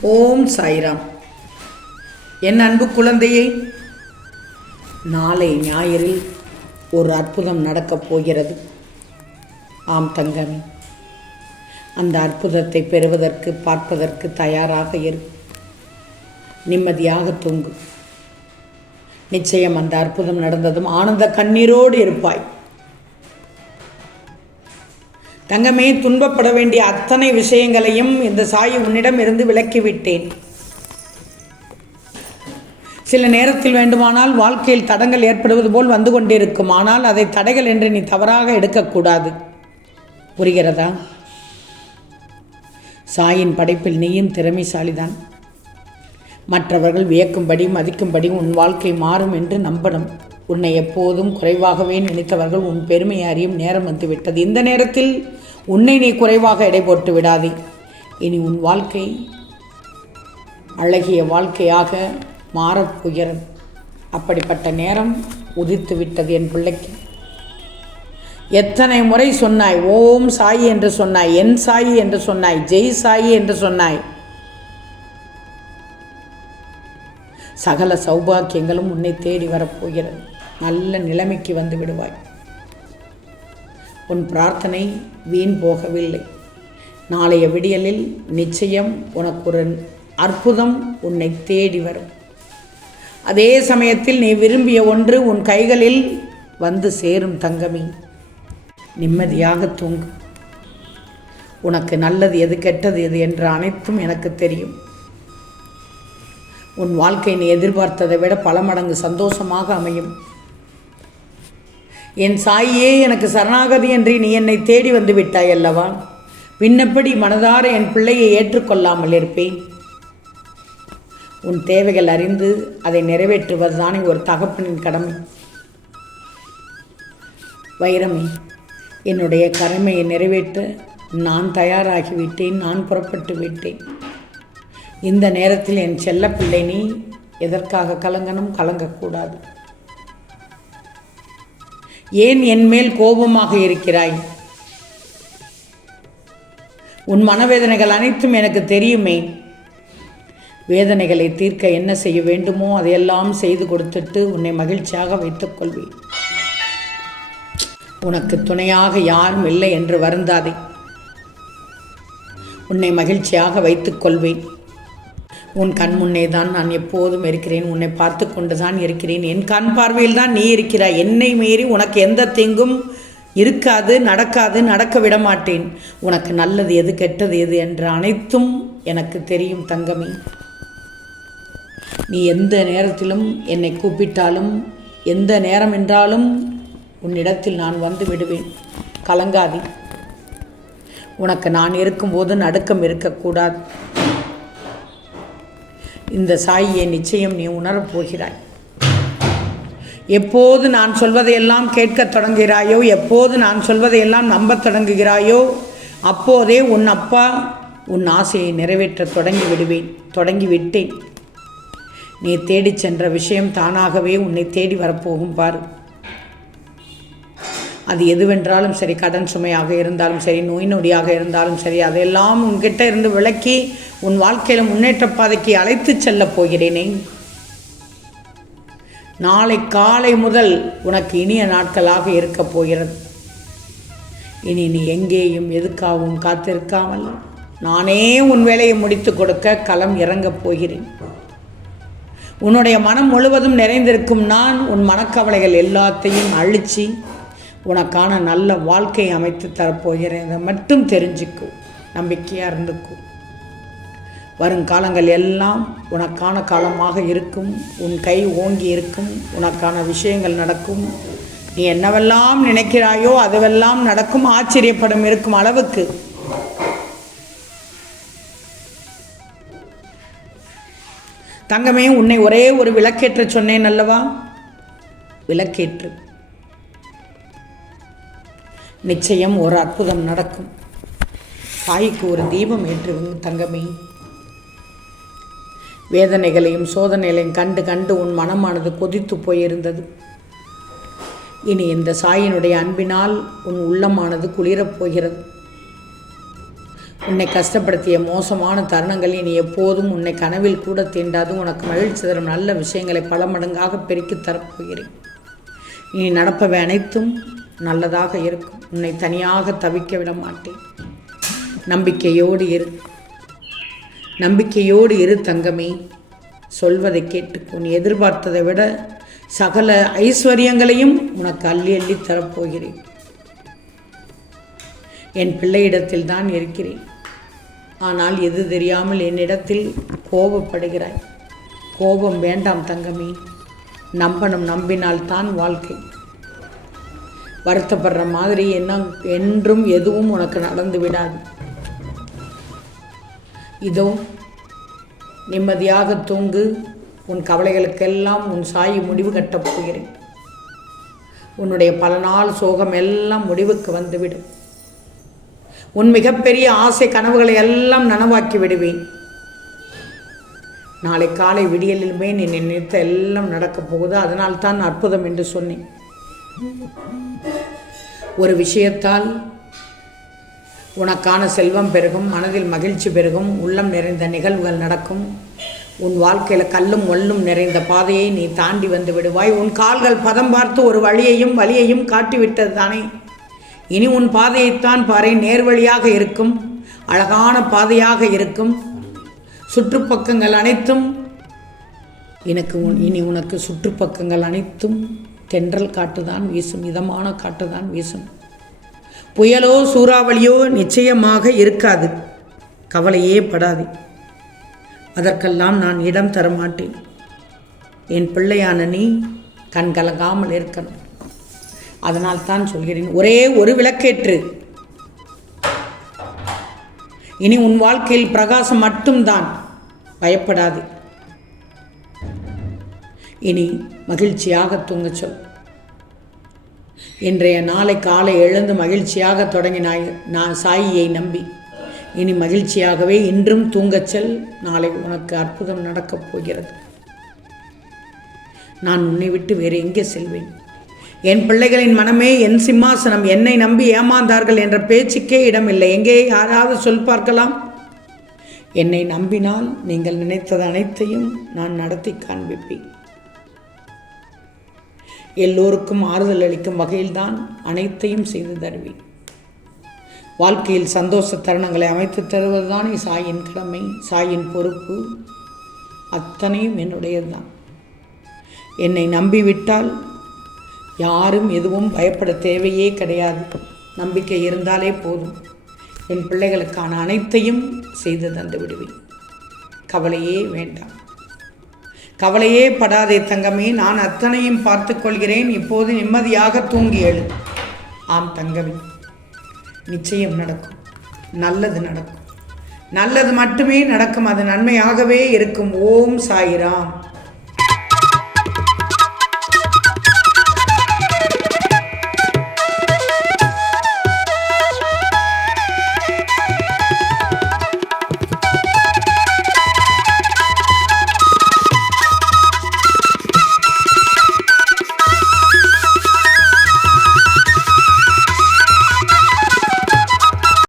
ஓம் சாய்ராம். என் அன்பு குழந்தையே நாளை ஞாயிறில் ஒரு அற்புதம் நடக்கப் போகிறது. ஆம் தங்கமே அந்த அற்புதத்தை பெறுவதற்கு பார்ப்பதற்கு தயாராக இரு. நிம்மதியாக தூங்கு. நிச்சயம் அந்த அற்புதம் நடந்ததும் ஆனந்த கண்ணீரோடு இருப்பாய். தங்கமே துன்பப்பட வேண்டிய அத்தனை விஷயங்களையும் இந்த சாயி உன்னிடம் இருந்து விலக்கிவிட்டேன். சில நேரத்தில் வேண்டுமானால் வாழ்க்கையில் தடங்கள் ஏற்படுவது போல் வந்து கொண்டிருக்கும். ஆனால் அதை தடைகள் என்று நீ தவறாக எடுக்கக்கூடாது. புரிகிறதா? சாயின் படைப்பில் நீயும் திறமைசாலிதான். மற்றவர்கள் வியக்கும்படி மதிக்கும்படி உன் வாழ்க்கை மாறும் என்று நம்பணும். உன்னை எப்போதும் குறைவாகவே நினைத்தவர்கள் உன் பெருமையை அறியும் நேரம் வந்துவிட்டது. இந்த நேரத்தில் உன்னை நீ குறைவாக எடை போட்டு விடாதே. இனி உன் வாழ்க்கை அழகிய வாழ்க்கையாக மாறப்போகிறது அப்படிப்பட்ட நேரம் உதித்து விட்டது என் பிள்ளைக்கு. எத்தனை முறை சொன்னாய் ஓம் சாயி என்று சொன்னாய் என் சாயி என்று சொன்னாய் ஜெய் சாயி என்று சொன்னாய். சகல சௌபாக்கியங்களும் உன்னை தேடி வரப்போகிறது நல்ல நிலைமைக்கு வந்து விடுவாய். உன் பிரார்த்தனை வீண் போகவில்லை. நாளைய விடியலில் நிச்சயம் உனக்கு ஒரு அற்புதம் உன்னை தேடி வரும். அதே சமயத்தில் நீ விரும்பிய ஒன்று உன் கைகளில் வந்து சேரும் தங்கமி. நிம்மதியாக தூங்கு. உனக்கு நல்லது எது கெட்டது எது என்று அனைத்தும் எனக்கு தெரியும். உன் வாழ்க்கை நீ எதிர்பார்த்ததை விட பல மடங்கு சந்தோஷமாக அமையும். என் சாயியே எனக்கு சரணாகதி என்று நீ என்னை தேடி வந்து விட்டாய் அல்லவா? பின்னப்படி மனதார என் பிள்ளையை ஏற்றுக்கொள்ளாமல் இருப்பேன். உன் தேவைகள் அறிந்து அதை நிறைவேற்றுவதுதானே ஒரு தகப்பனின் கடமை. வைரமே என்னுடைய கடமையை நிறைவேற்ற நான் தயாராகிவிட்டேன் நான் புறப்பட்டு விட்டேன். இந்த நேரத்தில் என் செல்லப்பிள்ளை நீ எதற்காக கலங்கணும் கலங்கக்கூடாது. ஏன் என் மேல் கோபமாக இருக்கிறாய்? உன் மனவேதனைகள் அனைத்தும் எனக்கு தெரியுமே. வேதனைகளை தீர்க்க என்ன செய்ய வேண்டுமோ அதையெல்லாம் செய்து கொடுத்துட்டு உன்னை மகிழ்ச்சியாக வைத்துக் கொள்வேன். உனக்கு துணையாக யாரும் இல்லை என்று வருந்தாதே. உன்னை மகிழ்ச்சியாக வைத்துக் கொள்வேன். உன் கண் முன்னே தான் நான் எப்போதும் இருக்கிறேன். உன்னை பார்த்து கொண்டு தான் இருக்கிறேன். என் கண் பார்வையில் தான் நீ இருக்கிறாய். என்னை மீறி உனக்கு எந்த தீங்கும் இருக்காது நடக்காது நடக்க விட மாட்டேன் உனக்கு நல்லது எது கெட்டது எது என்று அனைத்தும் எனக்கு தெரியும் தங்கமே. நீ எந்த நேரத்திலும் என்னை கூப்பிட்டாலும் எந்த நேரம் என்றாலும் உன்னிடத்தில் நான் வந்து விடுவேன். கலங்காதே. உனக்கு நான் இருக்கும்போது நடுக்கம் இருக்கக்கூடாது. இந்த சாயியை நிச்சயம் நீ உணரப் போகிறாய். எப்போது நான் சொல்வதையெல்லாம் கேட்கத் தொடங்குகிறாயோ எப்போது நான் சொல்வதையெல்லாம் நம்பத் தொடங்குகிறாயோ அப்போதே உன் அப்பா உன் ஆசையை நிறைவேற்றத் தொடங்கி விடுவேன் தொடங்கி விட்டேன். நீ தேடிச் சென்ற விஷயம் தானாகவே உன்னை தேடி வரப்போகும் பார். அது எதுவென்றாலும் சரி கடன் சுமையாக இருந்தாலும் சரி நோய் நொடியாக இருந்தாலும் சரி அதையெல்லாம் உன்கிட்ட இருந்து விளக்கி உன் வாழ்க்கையில் முன்னேற்ற பாதைக்கு அழைத்து செல்லப் போகிறேனே. நாளை காலை முதல் உனக்கு இனிய நாட்களாக இருக்கப் போகிறது. இனி நீ எங்கேயும் எதுக்காகவும் காத்திருக்காமல் நானே உன் வேலையை முடித்து கொடுக்க களம் இறங்கப் போகிறேன். உன்னுடைய மனம் முழுவதும் நிறைந்திருக்கும் நான் உன் மனக்கவலைகள் எல்லாத்தையும் அழித்து உனக்கான நல்ல வாழ்க்கையை அமைத்து தரப்போகிறேன் இதை மட்டும் தெரிஞ்சுக்கும் நம்பிக்கையாக இருந்துக்கும் வருங்காலங்கள் எல்லாம் உனக்கான காலமாக இருக்கும். உன் கை ஓங்கி இருக்கும். உனக்கான விஷயங்கள் நடக்கும். நீ என்னவெல்லாம் நினைக்கிறாயோ அதுவெல்லாம் நடக்கும். ஆச்சரியப்படும் இருக்கும் அளவுக்கு. தங்கமே உன்னை ஒரே ஒரு விளக்கேற்ற சொன்னேன் அல்லவா? விளக்கேற்று. நிச்சயம் ஒரு அற்புதம் நடக்கும். தாய்க்கு ஒரு தீபம் ஏற்றுவங்க தங்கமே. வேதனைகளையும் சோதனைகளையும் கண்டு கண்டு உன் மனமானது கொதித்து போயிருந்தது. இனி இந்த சாயினுடைய அன்பினால் உன் உள்ளமானது குளிரப் போகிறது. உன்னை கஷ்டப்படுத்திய மோசமான தருணங்கள் இனி எப்போதும் உன்னை கனவில் கூட தீண்டாது. உனக்கு மகிழ்ச்சி தரும் நல்ல விஷயங்களை பல மடங்காக பெருக்கித் தரப்போகிறேன். இனி நடப்பவை அனைத்தும் நல்லதாக இருக்கும். உன்னை தனியாக தவிக்க விட மாட்டேன். நம்பிக்கையோடு இரு. நம்பிக்கையோடு இரு தங்கமே. சொல்வதை கேட்டு உன் எதிர்பார்த்ததை விட சகல ஐஸ்வர்யங்களையும் உனக்கு அள்ளி அள்ளி தரப்போகிறேன். என் பிள்ளையிடத்தில் தான் இருக்கிறேன். ஆனால் எது தெரியாமல் என்னிடத்தில் கோபப்படுகிறாய். கோபம் வேண்டாம் தங்கமே. நம்பணும் நம்பினால் தான் வாழ்க்கை. வருத்தப்படுற மாதிரி என்ன என்றும் எதுவும் உனக்கு நடந்து விடாது. இதோ நிம்மதியாக தூங்கு. உன் கவலைகளுக்கெல்லாம் உன் சாயி முடிவு கட்டப் போகிறேன். உன்னுடைய பல நாள் சோகம் எல்லாம் முடிவுக்கு வந்துவிடும். உன் மிகப்பெரிய ஆசை கனவுகளை எல்லாம் நனவாக்கி விடுவேன். நாளை காலை விடியலிலுமே நீ நினைத்த எல்லாம் நடக்கப் போகுது. அதனால் தான் அற்புதம் என்று சொன்னேன். ஒரு விஷயத்தால் உனக்கான செல்வம் பெருகும் மனதில் மகிழ்ச்சி பெருகும் உள்ளம் நிறைந்த நிகழ்வுகள் நடக்கும். உன் வாழ்க்கையில் கல்லும் ஒல்லும் நிறைந்த பாதையை நீ தாண்டி வந்து விடுவாய். உன் கால்கள் பதம் பார்த்து ஒரு வழியையும் வழியையும் காட்டிவிட்டது தானே. இனி உன் பாதையைத்தான் பாறை நேர்வழியாக இருக்கும் அழகான பாதையாக இருக்கும். சுற்றுப்பக்கங்கள் அனைத்தும் எனக்கு உன் இனி உனக்கு சுற்றுப்பக்கங்கள் அனைத்தும் தென்றல் காட்டுதான் வீசும் இதமான காட்டுதான் வீசும். புயலோ சூறாவளியோ நிச்சயமாக இருக்காது. கவலையே படாது. அதற்கெல்லாம் நான் இடம் தர மாட்டேன் என் பிள்ளையான நீ கண் கலங்காமல் இருக்கணும். அதனால் தான் சொல்கிறேன் ஒரே ஒரு விளக்கேற்று. இனி உன் வாழ்க்கையில் பிரகாசம் மட்டும்தான். பயப்படாது. இனி மகிழ்ச்சியாக தூங்கச் சொல். இன்றைய நாளை காலை எழுந்து மகிழ்ச்சியாக தொடங்கினாய் நான் சாயியை நம்பி. இனி மகிழ்ச்சியாகவே இன்றும் தூங்கச் செல். நாளை உனக்கு அற்புதம் நடக்கப் போகிறது. நான் உன்னை விட்டு வேறு எங்கே செல்வேன்? என் பிள்ளைகளின் மனமே என் சிம்மாசனம் என்னை நம்பி ஏமாந்தார்கள் என்ற பேச்சுக்கே இடமில்லை. எங்கே யாராவது சொல் பார்க்கலாம்? என்னை நம்பினால் நீங்கள் நினைத்தது அனைத்தையும் நான் நடத்தி காண்பிப்பேன். எல்லோருக்கும் ஆறுதல் அளிக்கும் வகையில்தான் அனைத்தையும் செய்து தருவேன். வாழ்க்கையில் சந்தோஷ தருணங்களை அமைத்து தருவதுதான் சாயின் கடமை சாயின் பொறுப்பு. அத்தனையும் என்னுடையதுதான். என்னை நம்பிவிட்டால் யாரும் எதுவும் பயப்பட தேவையே கிடையாது. நம்பிக்கை இருந்தாலே போதும். என் பிள்ளைகளுக்கான அனைத்தையும் செய்து தந்து விடுவேன் கவலையே வேண்டாம். கவலையே படாதே தங்கமே நான் அத்தனையும் பார்த்து கொள்கிறேன். இப்போது நிம்மதியாக தூங்கி எழு. ஆம் தங்கமே நிச்சயம் நடக்கும். நல்லது நடக்கும். நல்லது மட்டுமே நடக்கும். அது நன்மையாகவே இருக்கும். ஓம் சாயிராம்.